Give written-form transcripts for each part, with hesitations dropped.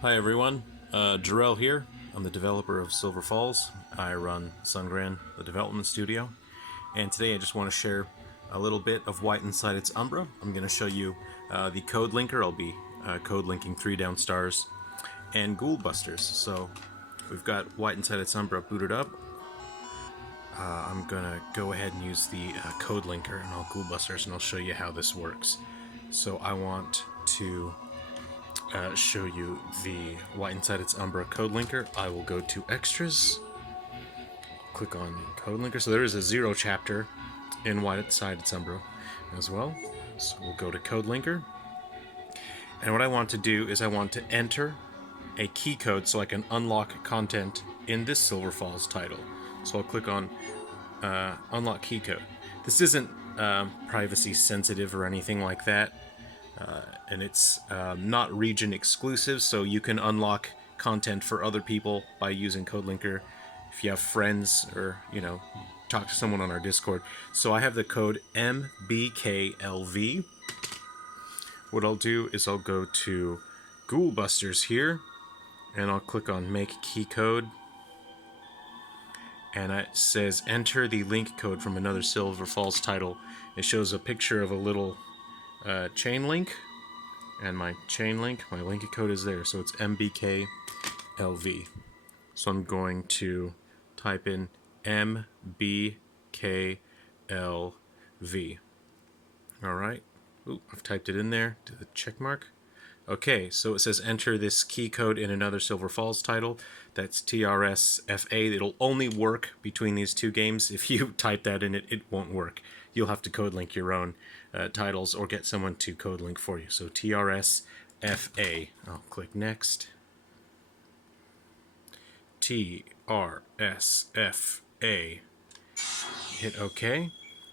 Hi everyone, Jerrel here. I'm the developer of Silver Falls. I run Sungran, the development studio, and today I just want to share a little bit of White Inside Its Umbra. I'm going to show you the code linker. I'll be code linking 3 down stars and Ghoul Busters. So we've got White Inside Its Umbra booted up. I'm going to go ahead and use the code linker and all Ghoul Busters, and I'll show you how this works. So I want to show you the White Inside Its Umbra code linker. I will go to Extras, click on code linker. So there is a 0 chapter in White Inside Its Umbra as well. So we'll go to code linker. And what I want to do is I want to enter a key code so I can unlock content in this Silver Falls title. So I'll click on unlock key code. This isn't privacy sensitive or anything like that. And it's not region exclusive, so you can unlock content for other people by using code linker if you have friends or, talk to someone on our Discord. So I have the code MBKLV. What I'll do is I'll go to Ghoul Busters here, and I'll click on Make Key Code. And it says enter the link code from another Silver Falls title. It shows a picture of a little chain link, and my link code is there, so it's MBKLV. So I'm going to type in MBKLV. Alright, I've typed it in there, do the check mark. Okay, so it says enter this key code in another Silver Falls title. That's TRSFA. It'll only work between these two games. If you type that in, it won't work. You'll have to code link your own titles or get someone to code link for you. So TRSFA. I'll click next. TRSFA. Hit OK.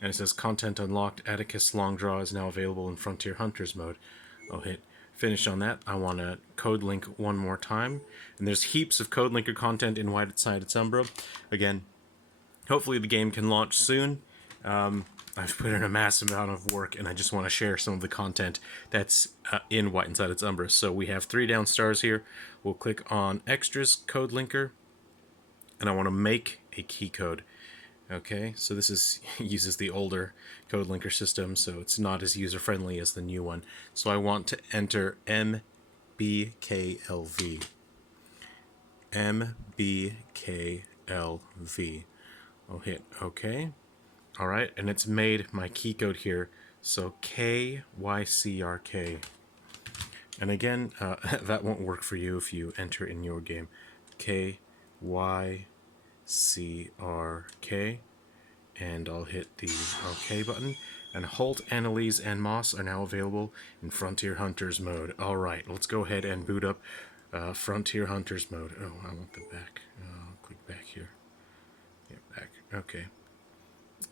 And it says content unlocked. Atticus Long Draw is now available in Frontier Hunters mode. I'll hit finish on that. I want to code link one more time. And there's heaps of code linker content in White Inside Its Umbra. Again, hopefully the game can launch soon. I've put in a massive amount of work, and I just want to share some of the content that's in White Inside Its Umbra. So we have 3 down stars here. We'll click on Extras Code Linker, and I want to make a key code. Okay, so this is uses the older code linker system, so it's not as user-friendly as the new one. So I want to enter MBKLV. MBKLV. I'll hit OK. Alright, and it's made my key code here, so KYCRK. And again, that won't work for you if you enter in your game. KYCRK. And I'll hit the OK button. And Holt, Annalise, and Moss are now available in Frontier Hunters mode. Alright, let's go ahead and boot up Frontier Hunters mode. Oh, I want the back. I'll click back here. Yeah, back. Okay.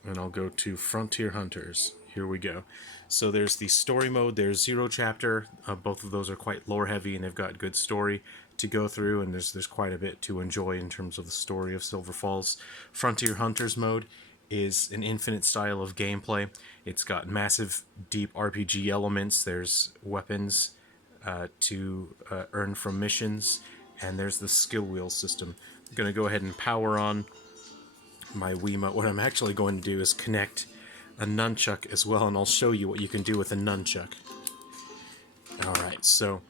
And I'll go to Frontier Hunters. Here we go. So there's the story mode, there's 0 chapter. Both of those are quite lore heavy, and they've got good story to go through, and there's quite a bit to enjoy in terms of the story of Silver Falls. Frontier Hunters mode is an infinite style of gameplay. It's got massive, deep RPG elements. There's weapons to earn from missions, and there's the skill wheel system. I'm going to go ahead and power on my Wiimote. What I'm actually going to do is connect a nunchuck as well, and I'll show you what you can do with a nunchuck. Alright, so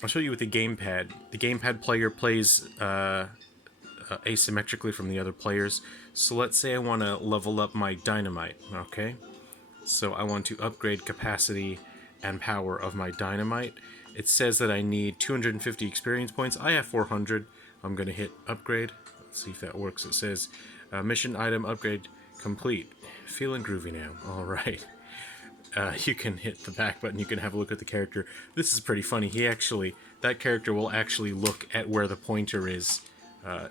I'll show you with the gamepad. The gamepad player plays asymmetrically from the other players. So let's say I want to level up my dynamite, okay? So I want to upgrade capacity and power of my dynamite. It says that I need 250 experience points. I have 400. I'm going to hit upgrade. Let's see if that works. It says mission item upgrade complete. Feeling groovy now. Alright. You can hit the back button. You can have a look at the character. This is pretty funny. That character will actually look at where the pointer is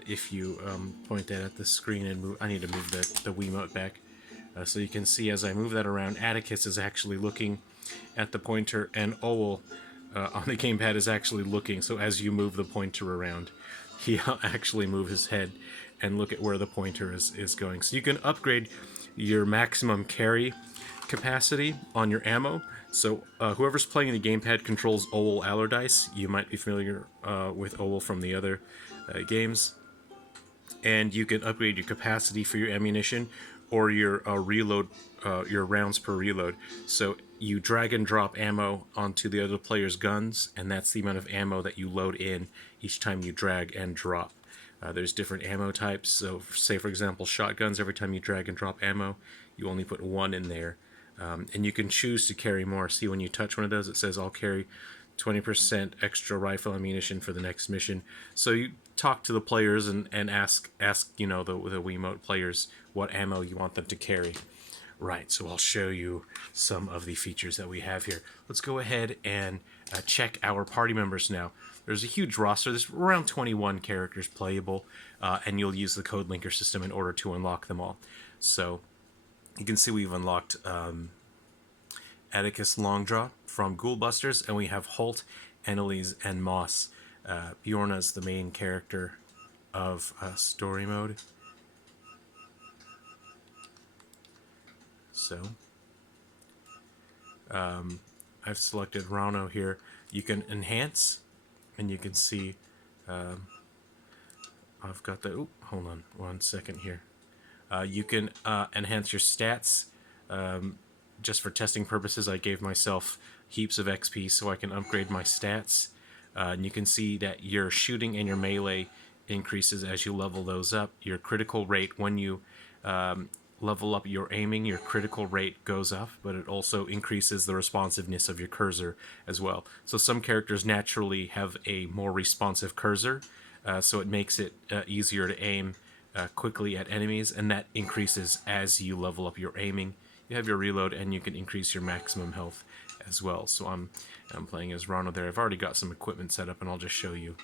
if you point that at the screen and move. I need to move the Wiimote back. So you can see as I move that around, Atticus is actually looking at the pointer, and Owl on the gamepad is actually looking. So as you move the pointer around, he'll actually move his head and look at where the pointer is going. So you can upgrade your maximum carry capacity on your ammo. So whoever's playing the gamepad controls Owl Allardyce. You might be familiar with Owl from the other games. And you can upgrade your capacity for your ammunition or your reload, your rounds per reload. So you drag and drop ammo onto the other player's guns, and that's the amount of ammo that you load in each time you drag and drop. There's different ammo types. So, say for example, shotguns. Every time you drag and drop ammo, you only put one in there, and you can choose to carry more. See, when you touch one of those, it says I'll carry 20% extra rifle ammunition for the next mission. So you talk to the players and ask the Wiimote players what ammo you want them to carry. Right, so I'll show you some of the features that we have here. Let's go ahead and check our party members now. There's a huge roster. There's around 21 characters playable, and you'll use the code linker system in order to unlock them all. So you can see we've unlocked Atticus Longdraw from Ghoul Busters, and we have Holt, Annalise, and Moss. Bjorna's the main character of story mode. So, I've selected Rauno here. You can enhance, and you can see I've got the... Oh, hold on 1 second here. You can enhance your stats. Just for testing purposes, I gave myself heaps of XP so I can upgrade my stats. And you can see that your shooting and your melee increases as you level those up. Your critical rate, when you level up your aiming, your critical rate goes up, but it also increases the responsiveness of your cursor as well. So some characters naturally have a more responsive cursor, so it makes it easier to aim quickly at enemies, and that increases as you level up your aiming. You have your reload, and you can increase your maximum health as well. So I'm playing as Rauno there. I've already got some equipment set up, and I'll just show you.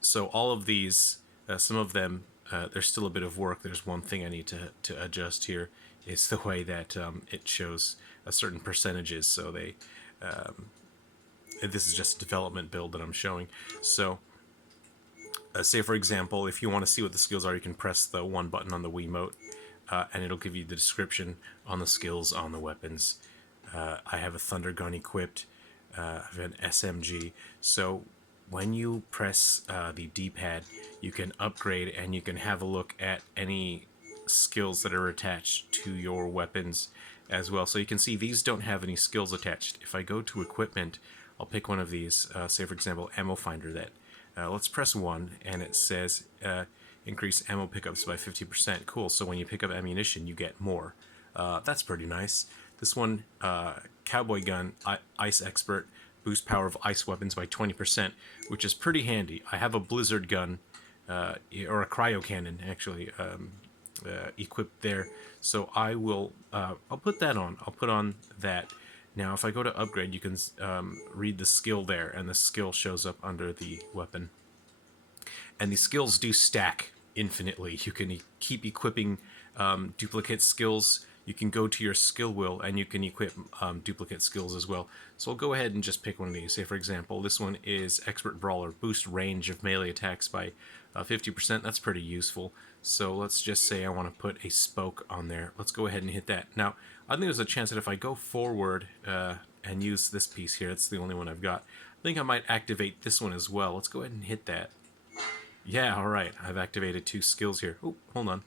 So all of these, some of them, there's still a bit of work. There's one thing I need to adjust here. It's the way that it shows a certain percentages. So they, this is just a development build that I'm showing. So say for example, if you want to see what the skills are, you can press the one button on the Wiimote, and it'll give you the description on the skills on the weapons. I have a Thunder Gun equipped. I have an SMG. So when you press the D-pad, you can upgrade and you can have a look at any skills that are attached to your weapons as well. So you can see these don't have any skills attached. If I go to equipment, I'll pick one of these, say for example Ammo Finder. That let's press 1 and it says increase ammo pickups by 50%. Cool, so when you pick up ammunition you get more. That's pretty nice. This one, Cowboy Gun, Ice Expert, boost power of ice weapons by 20%, which is pretty handy. I have a Blizzard Gun, or a Cryo Cannon actually, equipped there, so I will, I'll put that on. I'll put on that. Now if I go to upgrade, you can read the skill there, and the skill shows up under the weapon. And the skills do stack infinitely. You can keep equipping duplicate skills. You can go to your skill wheel and you can equip duplicate skills as well. So I'll go ahead and just pick one of these. Say for example, this one is Expert Brawler, boost range of melee attacks by 50%. That's pretty useful. So let's just say I want to put a spoke on there. Let's go ahead and hit that. Now, I think there's a chance that if I go forward and use this piece here, it's the only one I've got, I think I might activate this one as well. Let's go ahead and hit that. Yeah, alright, I've activated 2 skills here. Oh, hold on.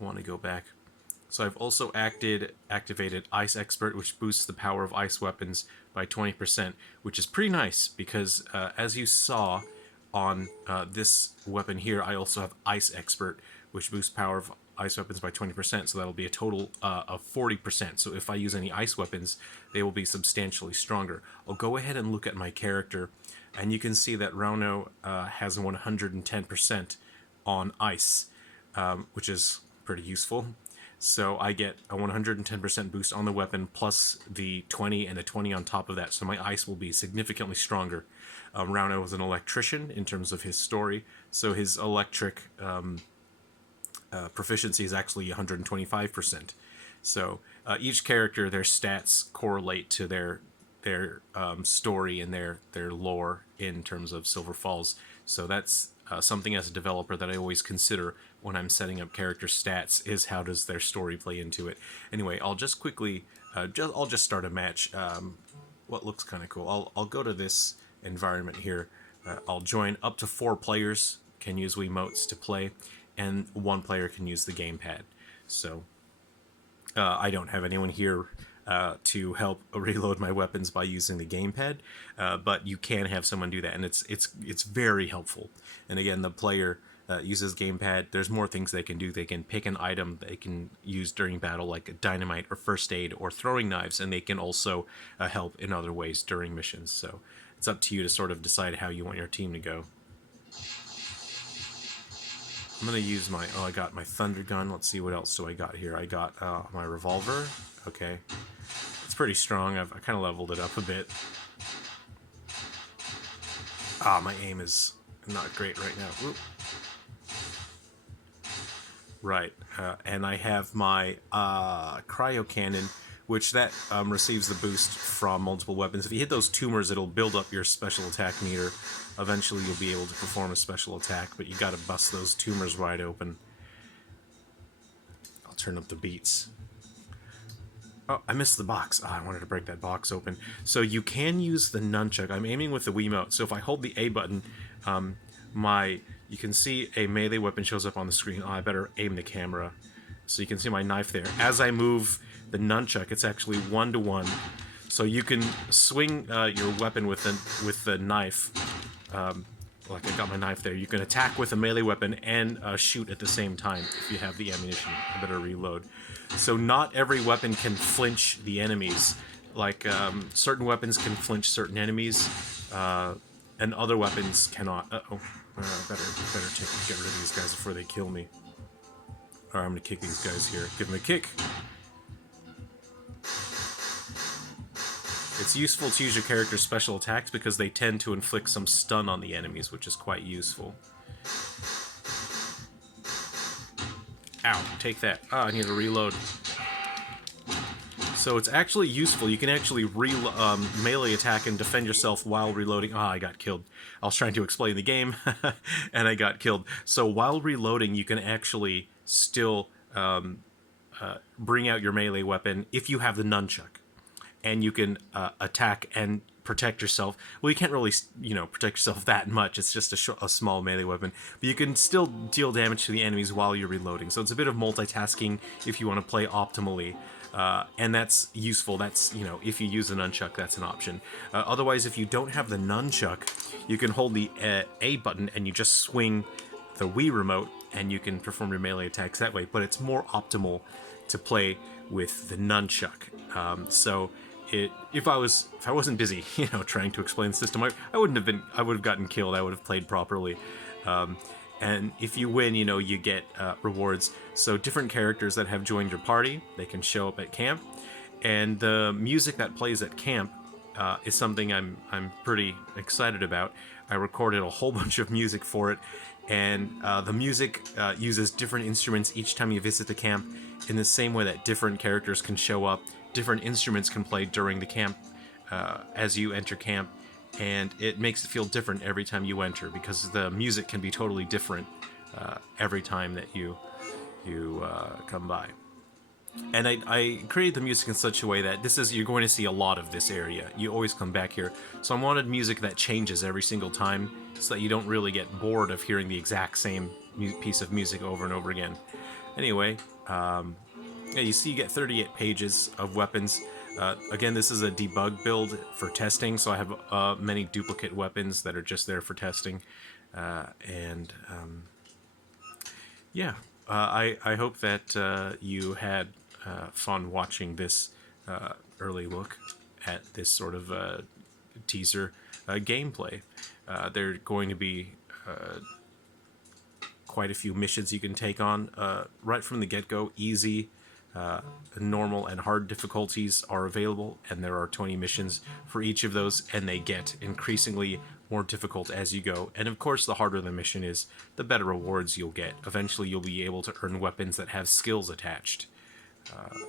I want to go back. So I've also activated Ice Expert, which boosts the power of ice weapons by 20%, which is pretty nice because as you saw on this weapon here, I also have Ice Expert, which boosts power of ice weapons by 20%, so that'll be a total of 40%. So if I use any ice weapons, they will be substantially stronger. I'll go ahead and look at my character, and you can see that Rauno has 110% on ice, which is pretty useful. So I get a 110% boost on the weapon, plus the 20 and a 20 on top of that, so my ice will be significantly stronger. Rauno is an electrician in terms of his story, so his electric proficiency is actually 125%. So each character, their stats correlate to their story and their lore in terms of Silver Falls. So that's something as a developer that I always consider when I'm setting up character stats, is how does their story play into it. Anyway, I'll just quickly I'll just start a match. What looks kind of cool. I'll go to this environment here. I'll join up to 4 players can use Wiimotes to play, and 1 player can use the gamepad. So I don't have anyone here to help reload my weapons by using the gamepad, but you can have someone do that, and it's very helpful. And again, the player uses gamepad. There's more things they can do. They can pick an item they can use during battle, like dynamite or first aid or throwing knives, and they can also help in other ways during missions. So it's up to you to sort of decide how you want your team to go. I'm going to use my... Oh, I got my thunder gun. Let's see, what else do I got here? I got my revolver. Okay. It's pretty strong. I kind of leveled it up a bit. My aim is not great right now. Oop. Right. And I have my cryo cannon, which that receives the boost from multiple weapons. If you hit those tumors, it'll build up your special attack meter. Eventually, you'll be able to perform a special attack, but you got to bust those tumors wide open. I'll turn up the beats. Oh, I missed the box. I wanted to break that box open. So you can use the nunchuck. I'm aiming with the Wiimote. So if I hold the A button, you can see a melee weapon shows up on the screen. I better aim the camera. So you can see my knife there. As I move the nunchuck, it's actually 1-to-1. So you can swing your weapon with the knife. Like I got my knife there. You can attack with a melee weapon and shoot at the same time if you have the ammunition. I better reload. So not every weapon can flinch the enemies. Like certain weapons can flinch certain enemies, and other weapons cannot. Better get rid of these guys before they kill me. Alright, I'm gonna kick these guys here. Give them a kick. It's useful to use your character's special attacks because they tend to inflict some stun on the enemies, which is quite useful. Ow, take that. I need to reload. So it's actually useful. You can actually melee attack and defend yourself while reloading. I got killed. I was trying to explain the game, and I got killed. So while reloading, you can actually still bring out your melee weapon if you have the nunchuck. And you can attack and protect yourself. Well, you can't really, protect yourself that much. It's just a small melee weapon. But you can still deal damage to the enemies while you're reloading. So it's a bit of multitasking if you want to play optimally. And that's useful. That's, if you use a nunchuck, that's an option. Otherwise, if you don't have the nunchuck, you can hold the A button and you just swing the Wii Remote and you can perform your melee attacks that way. But it's more optimal to play with the nunchuck. If I wasn't busy, trying to explain the system, I would have gotten killed. I would have played properly. And if you win, you get rewards. So different characters that have joined your party, they can show up at camp. And the music that plays at camp is something I'm pretty excited about. I recorded a whole bunch of music for it. And the music uses different instruments each time you visit the camp, in the same way that different characters can show up. Different instruments can play during the camp as you enter camp, and it makes it feel different every time you enter because the music can be totally different every time that you come by. And I created the music in such a way that you're going to see a lot of this area. You always come back here. So I wanted music that changes every single time so that you don't really get bored of hearing the exact same piece of music over and over again. Anyway, yeah, you see you get 38 pages of weapons. Again, this is a debug build for testing, so I have many duplicate weapons that are just there for testing. Yeah, I hope that you had fun watching this early look at this sort of teaser gameplay. There are going to be quite a few missions you can take on right from the get-go. Easy, normal, and hard difficulties are available, and there are 20 missions for each of those, and they get increasingly more difficult as you go. And of course, the harder the mission is, the better rewards you'll get. Eventually, you'll be able to earn weapons that have skills attached.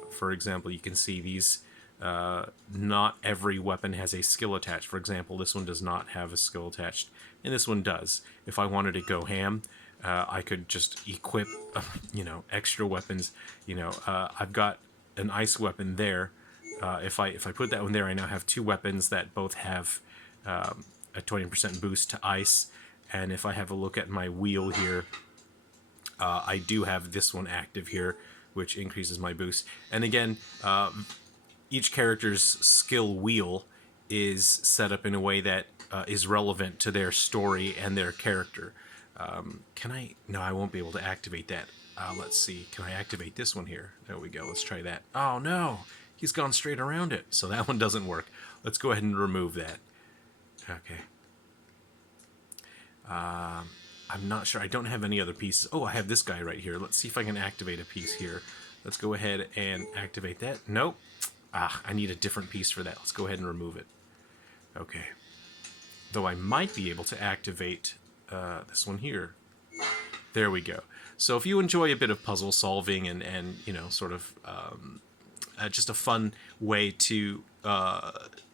For example, you can see these. Not every weapon has a skill attached. For example, this one does not have a skill attached, and this one does. If I wanted to go ham, I could just equip, extra weapons. I've got an ice weapon there, If I put that one there, I now have two weapons that both have a 20% boost to ice. And if I have a look at my wheel here, I do have this one active here, which increases my boost. And again, each character's skill wheel is set up in a way that is relevant to their story and their character. Can I? No, I won't be able to activate that. Let's see. Can I activate this one here? There we go. Let's try that. Oh, no. He's gone straight around it. So that one doesn't work. Let's go ahead and remove that. Okay. I'm not sure. I don't have any other pieces. Oh, I have this guy right here. Let's see if I can activate a piece here. Let's go ahead and activate that. Nope. I need a different piece for that. Let's go ahead and remove it. Okay. Though I might be able to activate this one here. There we go. So if you enjoy a bit of puzzle solving and you know, sort of just a fun way to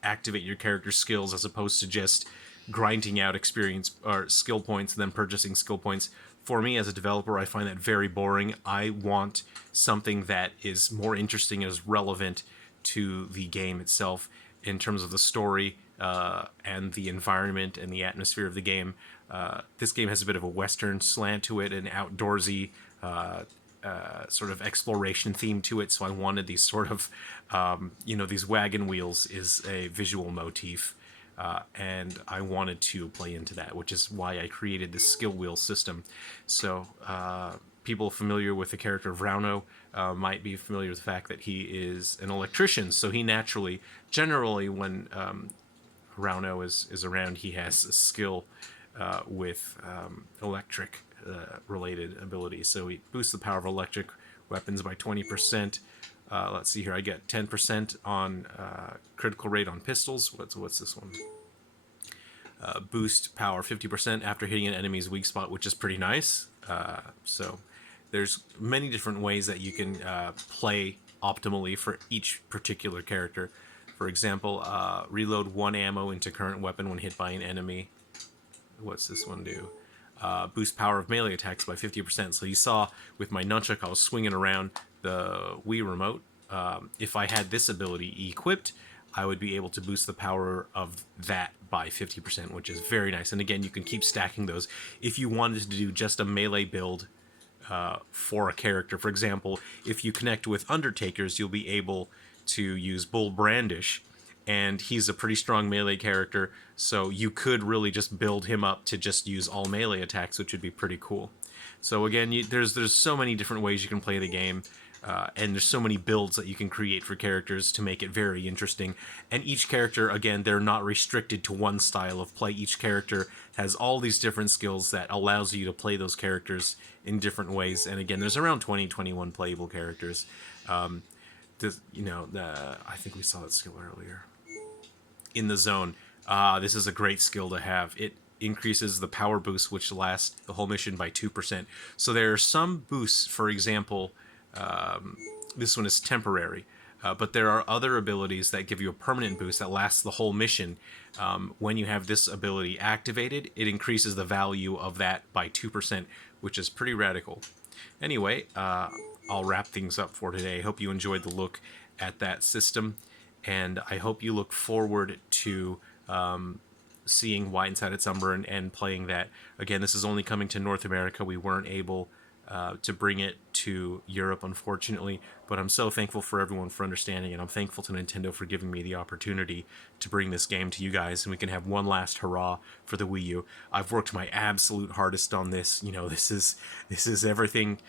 activate your character's skills as opposed to just grinding out experience or skill points and then purchasing skill points. For me as a developer, I find that very boring. I want something that is more interesting and is relevant to the game itself in terms of the story and the environment and the atmosphere of the game. This game has a bit of a Western slant to it, an outdoorsy sort of exploration theme to it, so I wanted these sort of, you know, these wagon wheels is a visual motif, and I wanted to play into that, which is why I created this skill wheel system. So people familiar with the character of Rauno might be familiar with the fact that he is an electrician, so he naturally, generally when Rauno is around, he has a skill with electric related abilities. So he boosts the power of electric weapons by 20%. Let's see here, I get 10% on critical rate on pistols. What's this one? Boost power 50% after hitting an enemy's weak spot, which is pretty nice. So there's many different ways that you can play optimally for each particular character. For example, reload 1 ammo into current weapon when hit by an enemy. What's this one do? Boost power of melee attacks by 50%. So you saw with my nunchuck, I was swinging around the Wii Remote. If I had this ability equipped, I would be able to boost the power of that by 50%, which is very nice. And again, you can keep stacking those. If you wanted to do just a melee build for a character, for example, if you connect with Undertakers, you'll be able to use Bull Brandish, and he's a pretty strong melee character, so you could really just build him up to just use all melee attacks, which would be pretty cool. So again, there's so many different ways you can play the game, and there's so many builds that you can create for characters to make it very interesting. And each character, again, they're not restricted to one style of play. Each character has all these different skills that allows you to play those characters in different ways. And again, there's around 21 playable characters. You know, I think we saw that skill earlier. In the zone. This is a great skill to have. It increases the power boost, which lasts the whole mission by 2%. So there are some boosts, for example, this one is temporary, but there are other abilities that give you a permanent boost that lasts the whole mission. When you have this ability activated, it increases the value of that by 2%, which is pretty radical. Anyway, I'll wrap things up for today. I hope you enjoyed the look at that system, and I hope you look forward to seeing Inside Its Umbra and playing that. Again, this is only coming to North America. We weren't able to bring it to Europe, unfortunately, but I'm so thankful for everyone for understanding, and I'm thankful to Nintendo for giving me the opportunity to bring this game to you guys, and we can have one last hurrah for the Wii U. I've worked my absolute hardest on this. You know, this is everything.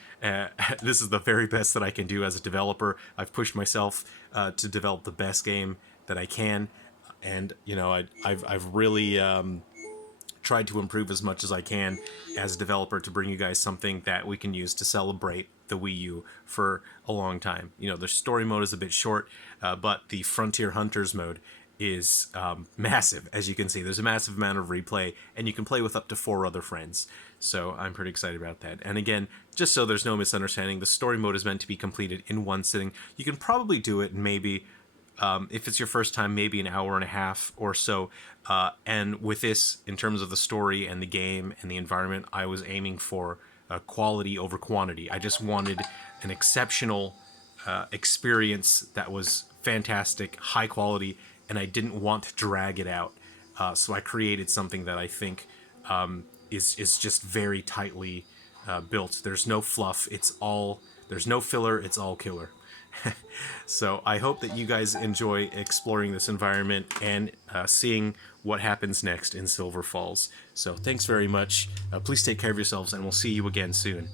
This is the very best that I can do as a developer. I've pushed myself to develop the best game that I can, and you know, I've really tried to improve as much as I can as a developer to bring you guys something that we can use to celebrate the Wii U for a long time. You know, the story mode is a bit short, but the Frontier Hunters mode is massive. As you can see, there's a massive amount of replay, and you can play with up to 4 other friends. So I'm pretty excited about that. And again, just so there's no misunderstanding, the story mode is meant to be completed in one sitting. You can probably do it in maybe if it's your first time, maybe an hour and a half or so. And with this, in terms of the story and the game and the environment, I was aiming for quality over quantity. I just wanted an exceptional experience that was fantastic, high quality, and I didn't want to drag it out. So I created something that I think is just very tightly built. There's no fluff. There's no filler. It's all killer. So I hope that you guys enjoy exploring this environment and seeing what happens next in Silver Falls. So thanks very much. Please take care of yourselves, and we'll see you again soon.